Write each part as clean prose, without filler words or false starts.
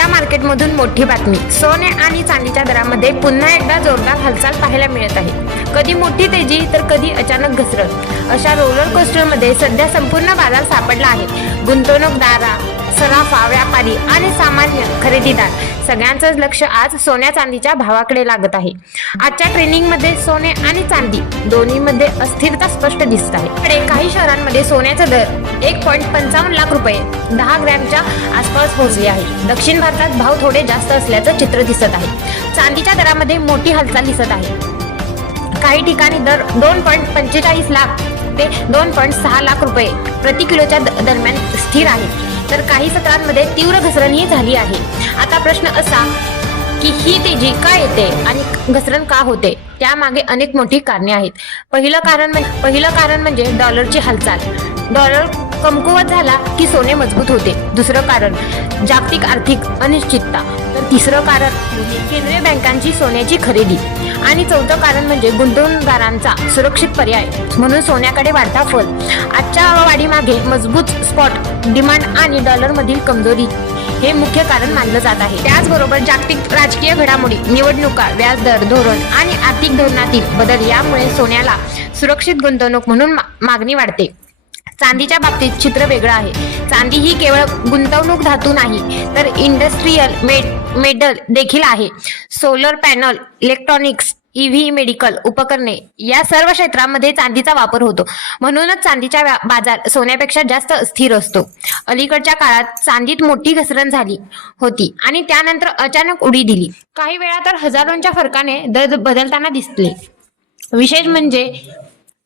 आजच्या मार्केटमधून मोठी बातमी. सोने आणि चांदीच्या दरामध्ये पुन्हा एकदा जोरदार हालचाल पाहायला मिळत आहे. कधी मोठी तेजी तर कधी अचानक घसरण. अशा रोलर कोस्टरमध्ये सध्या संपूर्ण बाजार सापडला आहे. गुंतवणूकदार, सराफा, व्यापारी आणि सामान्य खरेदीदार सगळ्यांचंच लक्ष आज सोन्या चांदीच्या भावाकडे लागत आहे. आजच्या ट्रेनिंगमध्ये सोने आणि चांदी दोन्हीमध्ये अस्थिरता स्पष्ट दिसत आहे. काही शहरांमध्ये सोन्याचा दर 1.55 लाख रुपये 10 ग्रॅमच्या आसपास पोहोचले आहे. दक्षिण भारतात भाव थोडे जास्त असल्याचं चित्र दिसत आहे. चांदीच्या दरामध्ये मोठी हालचाल दिसत आहे. काही ठिकाणी दर 2.45 लाख ते 2.6 लाख रुपये प्रति किलोच्या दरम्यान स्थिर आहे, तर काही सत्रांमध्ये तीव्र घसरणही झाली आहे. आता प्रश्न असा की ही तेजी का येते आणि घसरण का होते? त्यामागे अनेक मोठी कारणे आहेत. पहिलं कारण म्हणजे डॉलरची हालचाल. डॉलर कमकुवत झाला की सोने मजबूत होते. दुसरं कारण जागतिक आर्थिक अनिश्चितता. तर तिसरं कारण केंद्रीय बँकांची सोन्याची खरेदी. आणि चौथं कारण म्हणजे गुंतवणूकदारांचा सुरक्षित पर्याय म्हणून सोन्याकडे वाढता कल. आजच्या वाढीमागे मजबूत स्पॉट डिमांड आणि डॉलरमधील कमजोरी हे मुख्य कारण मानलं जात आहे. त्याचबरोबर जागतिक राजकीय घडामोडी, निवडणुका, व्याजदर धोरण आणि आर्थिक धोरणातील बदल यामुळे सोन्याला सुरक्षित गुंतवणूक म्हणून मागणी वाढते. चांदीच्या बाबतीत चित्र वेगळं आहे. चांदी ही केवळ गुंतवणूक धातू नाही, तर इंडस्ट्रीयल मेटल देखील आहे. Solar panel, electronics, EV, medical उपकरणे या सर्व क्षेत्रांमध्ये चांदीचा वापर होतो. म्हणूनच चांदीचा बाजार सोन्यापेक्षा जास्त स्थिर असतो. अलीकडच्या काळात चांदीत मोठी घसरण झाली होती आणि त्यानंतर अचानक उडी दिली. काही वेळा तर हजारोंच्या फरकाने दर बदलताना दिसले. विशेष म्हणजे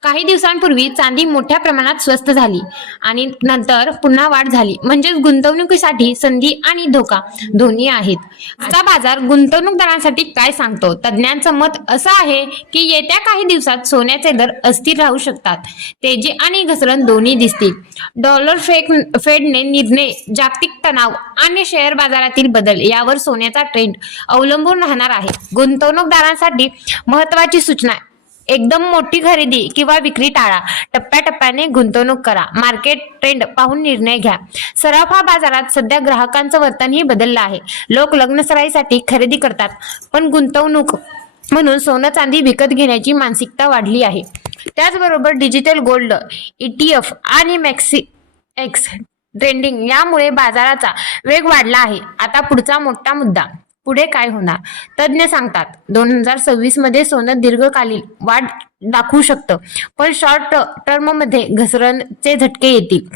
काही दिवसांपूर्वी चांदी मोठ्या प्रमाणात स्वस्त झाली आणि नंतर पुन्हा वाढ झाली. म्हणजेच गुंतवणुकीसाठी संधी आणि धोका दोन्ही आहेत. आजचा बाजार गुंतवणूकदारांसाठी काय सांगतो? तज्ज्ञांचं मत असं आहे की येत्या काही दिवसात सोन्याचे दर अस्थिर राहू शकतात. तेजी आणि घसरण दोन्ही दिसतील. डॉलर फेडने निर्णय, जागतिक तणाव आणि शेअर बाजारातील बदल यावर सोन्याचा ट्रेंड अवलंबून राहणार आहे. गुंतवणूकदारांसाठी महत्त्वाची सूचना: एकदम मोठी खरेदी किंवा विक्री टाळा. टप्प्याटप्प्याने गुंतवणूक करा. मार्केट ट्रेंड पाहून निर्णय घ्या. सराफा बाजारात सध्या ग्राहकांचं वर्तनही बदललं आहे. लोक लग्नसराईसाठी खरेदी करतात, पण गुंतवणूक म्हणून सोनं चांदी विकत घेण्याची मानसिकता वाढली आहे. त्याचबरोबर डिजिटल गोल्ड, ETF आणि मॅक्सी ट्रेंडिंग यामुळे बाजाराचा वेग वाढला आहे. आता पुढचा मोठा मुद्दा: पुढे काय होणार? तज्ज्ञ सांगतात 2026 मध्ये सोनं दीर्घकालीन वाढ दाखवू शकतं, पण शॉर्ट टर्ममध्ये घसरणचे झटके येतील.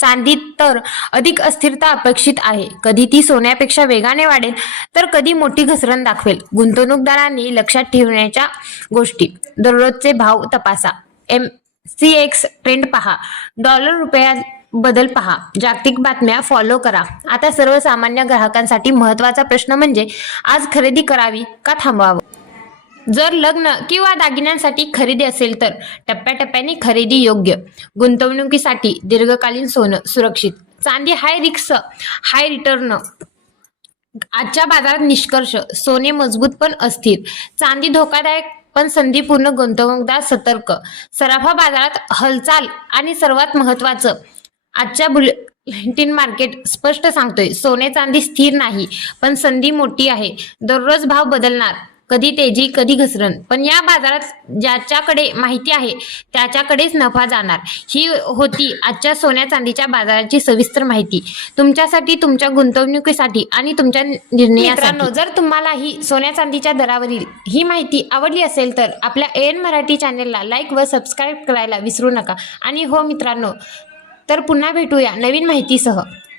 चांदीत तर अधिक अस्थिरता अपेक्षित आहे. कधी ती सोन्यापेक्षा वेगाने वाढेल तर कधी मोठी घसरण दाखवेल. गुंतवणूकदारांनी लक्षात ठेवण्याच्या गोष्टी: दररोजचे भाव तपासा, MCX ट्रेंड पहा, डॉलर रुपया बदल पहा, जागतिक बातम्या फॉलो करा. आता सर्वसामान्य ग्राहकांसाठी महत्त्वाचा प्रश्न म्हणजे आज खरेदी करावी का थांबवावं? जर लग्न किंवा दागिन्यांसाठी खरेदी असेल तर टप्प्याटप्प्याने खरेदी योग्य. गुंतवणुकीसाठी दीर्घकालीन सोनं सुरक्षित. चांदी हाय रिस्क हाय रिटर्न. आजच्या बाजारात निष्कर्ष: सोने मजबूत पण अस्थिर, चांदी धोकादायक पण संधीपूर्ण. गुंतवणूकदार सतर्क. सराफा बाजारात हलचाल आणि सर्वात महत्त्वाचं, आजच्या बुलेटिन मार्केट स्पष्ट सांगतोय सोने चांदी स्थिर नाही, पण संधी मोठी आहे. दररोज भाव बदलणार, कधी तेजी कधी घसरण, पण या बाजारात ज्याच्याकडे माहिती आहे त्याच्याकडेच नफा जाणार. ही होती आजच्या सोन्या चांदीच्या बाजाराची सविस्तर माहिती, तुमच्यासाठी, तुमच्या गुंतवणुकीसाठी आणि तुमच्या निर्णयासाठी. जर तुम्हाला ही सोन्या चांदीच्या दरावरील ही माहिती आवडली असेल तर आपल्या AN मराठी चॅनेलला लाईक व सबस्क्राईब करायला विसरू नका. आणि हो मित्रांनो, तर पुन्हा भेटूया नवीन माहितीसह.